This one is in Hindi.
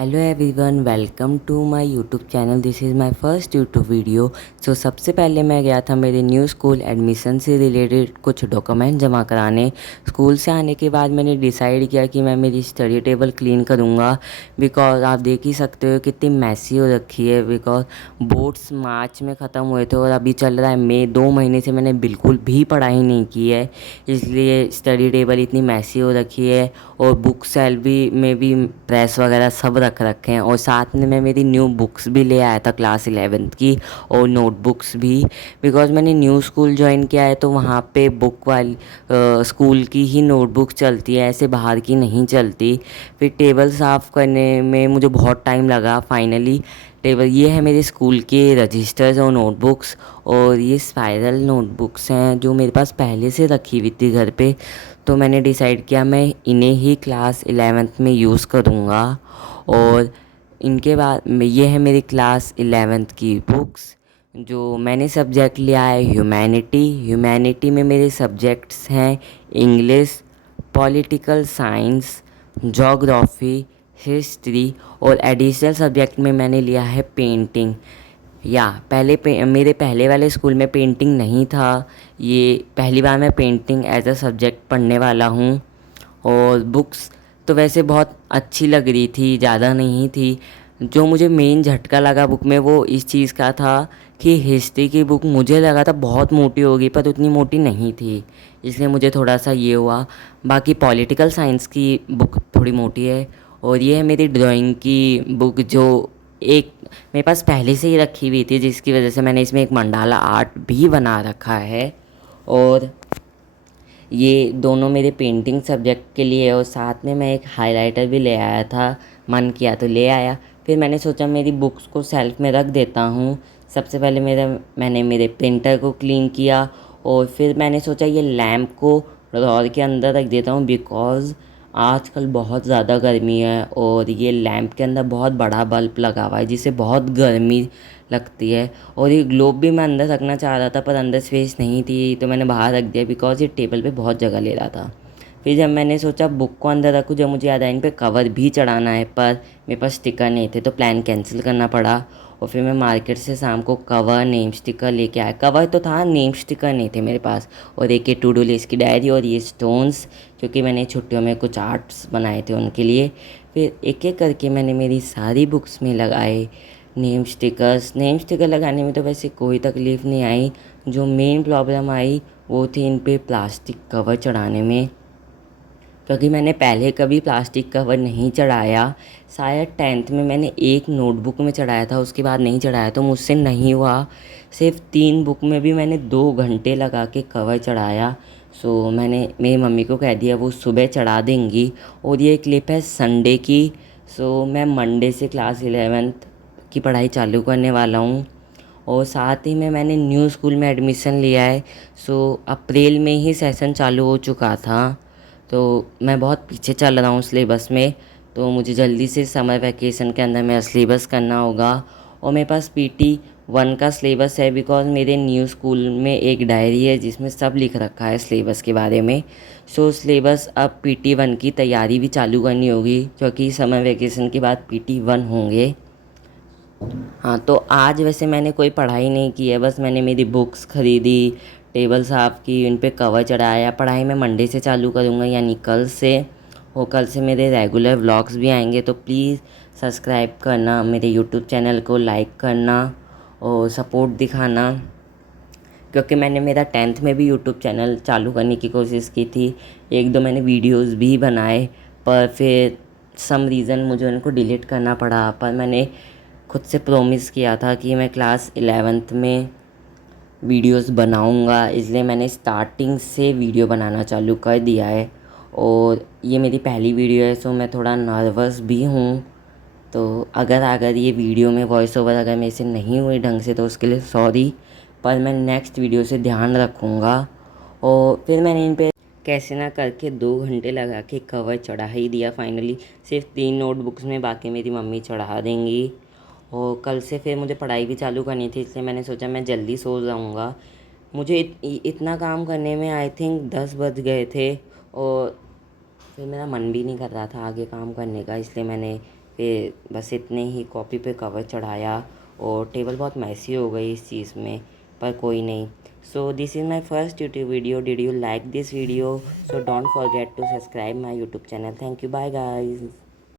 Hello everyone, welcome to my YouTube channel. This is my first YouTube video. सबसे पहले मैं गया था मेरे न्यू स्कूल एडमिशन से रिलेटेड कुछ डॉक्यूमेंट जमा कराने। स्कूल से आने के बाद मैंने डिसाइड किया कि मैं मेरी स्टडी टेबल क्लीन करूँगा, बिकॉज आप देख ही सकते हो कितनी मैसी हो रखी है। बिकॉज बोर्ड्स मार्च में ख़त्म हुए थे और अभी चल रहा है मई। 2 महीने से मैंने बिल्कुल भी पढ़ाई नहीं की है, इसलिए स्टडी टेबल इतनी मैसी हो रखी है। और बुक सेल्फ भी में भी प्रेस वगैरह सब रख रखे हैं। और साथ में मैं मेरी न्यू बुक्स भी ले आया था क्लास 11th की, और नोटबुक्स भी। बिकॉज मैंने न्यू स्कूल ज्वाइन किया है तो वहाँ पे बुक वाली स्कूल की ही नोटबुक चलती है, ऐसे बाहर की नहीं चलती। फिर टेबल साफ़ करने में मुझे बहुत टाइम लगा। फाइनली टेबल ये है मेरे स्कूल के रजिस्टर्स और नोटबुक्स। और ये स्पाइरल नोटबुक्स हैं जो मेरे पास पहले से रखी हुई थी घर पे, तो मैंने डिसाइड किया मैं इन्हें ही क्लास 11th में यूज़ करूँगा। और इनके बाद ये है मेरी क्लास 11th की बुक्स। जो मैंने सब्जेक्ट लिया है ह्यूमैनिटी में मेरे सब्जेक्ट्स हैं English, political science, geography, history. और एडिशनल सब्जेक्ट में मैंने लिया है पेंटिंग। मेरे पहले वाले स्कूल में पेंटिंग नहीं था। ये पहली बार मैं पेंटिंग एज अ सब्जेक्ट पढ़ने वाला हूँ। और बुक्स तो वैसे बहुत अच्छी लग रही थी, ज़्यादा नहीं थी। जो मुझे मेन झटका लगा बुक में वो इस चीज़ का था कि हिस्ट्री की बुक मुझे लगा था बहुत मोटी होगी, पर उतनी मोटी नहीं थी, इसलिए मुझे थोड़ा सा ये हुआ। बाकी पॉलिटिकल साइंस की बुक थोड़ी मोटी है। और ये है मेरी ड्राइंग की बुक, जो एक मेरे पास पहले से ही रखी हुई थी, जिसकी वजह से मैंने इसमें एक मंडाला आर्ट भी बना रखा है। और ये दोनों मेरे पेंटिंग सब्जेक्ट के लिए है। और साथ में मैं एक हाइलाइटर भी ले आया था, मन किया तो ले आया। फिर मैंने सोचा मेरी बुक्स को शेल्फ में रख देता हूँ। सबसे पहले मैंने मेरे प्रिंटर को क्लीन किया, और फिर मैंने सोचा ये लैम्प को ड्रॉअर के अंदर रख देता हूँ, बिकॉज़ आजकल बहुत ज़्यादा गर्मी है। और ये लैंप के अंदर बहुत बड़ा बल्ब लगा हुआ है जिससे बहुत गर्मी लगती है। और ये ग्लोब भी मैं अंदर रखना चाह रहा था, पर अंदर स्पेस नहीं थी, तो मैंने बाहर रख दिया, बिकॉज़ ये टेबल पे बहुत जगह ले रहा था। फिर जब मैंने सोचा बुक को अंदर रखूँ, जब मुझे याद आया इन पे कवर भी चढ़ाना है, पर मेरे पास स्टिकर नहीं थे, तो प्लान कैंसिल करना पड़ा। और फिर मैं मार्केट से शाम को कवर नेम स्टिकर लेके आया। कवर तो था, नेम स्टिकर नहीं थे मेरे पास। और एक ये टू डू लिस्ट की डायरी, और ये स्टोन्स, क्योंकि मैंने छुट्टियों में कुछ आर्ट्स बनाए थे उनके लिए। फिर एक एक करके मैंने मेरी सारी बुक्स में लगाए नेम स्टिकर्स। नेम स्टिकर लगाने में तो वैसे कोई तकलीफ़ नहीं आई। जो मेन प्रॉब्लम आई वो थी इन पे प्लास्टिक कवर चढ़ाने में, क्योंकि मैंने पहले कभी प्लास्टिक कवर नहीं चढ़ाया। शायद 10th में मैंने एक नोटबुक में चढ़ाया था, उसके बाद नहीं चढ़ाया, तो मुझसे नहीं हुआ। सिर्फ 3 बुक में भी मैंने 2 घंटे लगा के कवर चढ़ाया। मैंने मेरी मम्मी को कह दिया वो सुबह चढ़ा देंगी। और ये क्लिप है संडे की। मैं मंडे से क्लास 11th की पढ़ाई चालू करने वाला हूँ। और साथ ही में मैंने न्यू स्कूल में एडमिशन लिया है। अप्रैल में ही सेशन चालू हो चुका था, तो मैं बहुत पीछे चल रहा हूँ सिलेबस में। तो मुझे जल्दी से समर वैकेशन के अंदर मेरा सिलेबस करना होगा। और मेरे पास PT 1 का सिलेबस है, बिकॉज़ मेरे न्यू स्कूल में एक डायरी है जिसमें सब लिख रखा है सिलेबस के बारे में। सिलेबस अब PT 1 की तैयारी भी चालू करनी होगी, क्योंकि समर वैकेशन के बाद PT 1 होंगे। हाँ, तो आज वैसे मैंने कोई पढ़ाई नहीं की है, बस मैंने मेरी बुक्स ख़रीदी, टेबल साफ़ की, उन पे कवर चढ़ाया। पढ़ाई मैं मंडे से चालू करूँगा, यानी कल से। और कल से मेरे रेगुलर व्लॉग्स भी आएंगे, तो प्लीज़ सब्सक्राइब करना मेरे यूट्यूब चैनल को, लाइक करना और सपोर्ट दिखाना। क्योंकि मैंने मेरा 10th में भी यूट्यूब चैनल चालू करने की कोशिश की थी, 1-2 मैंने वीडियोस भी बनाए, पर फिर सम रीज़न मुझे उनको डिलीट करना पड़ा। पर मैंने खुद से प्रॉमिस किया था कि मैं क्लास 11th में वीडियोस बनाऊंगा, इसलिए मैंने स्टार्टिंग से वीडियो बनाना चालू कर दिया है। और ये मेरी पहली वीडियो है, मैं थोड़ा नर्वस भी हूँ। तो अगर अगर ये वीडियो में वॉइस ओवर अगर मेरे से नहीं हुई ढंग से, तो उसके लिए सॉरी, पर मैं नेक्स्ट वीडियो से ध्यान रखूँगा। और फिर मैंने इन पे कैसे ना करके 2 घंटे लगा के कवर चढ़ा ही दिया फाइनली। सिर्फ 3 नोटबुक्स में, बाकी मेरी मम्मी चढ़ा देंगी। और कल से फिर मुझे पढ़ाई भी चालू करनी थी, इसलिए मैंने सोचा मैं जल्दी सो जाऊँगा। मुझे इतना काम करने में आई थिंक 10 बज गए थे। और फिर मेरा मन भी नहीं कर रहा था आगे काम करने का, इसलिए मैंने फिर बस इतने ही कॉपी पे कवर चढ़ाया और टेबल बहुत मैसी हो गई इस चीज़ में, पर कोई नहीं। So this is my first YouTube video. Did you like this video? So don't forget to subscribe my YouTube channel. Thank you, bye guys.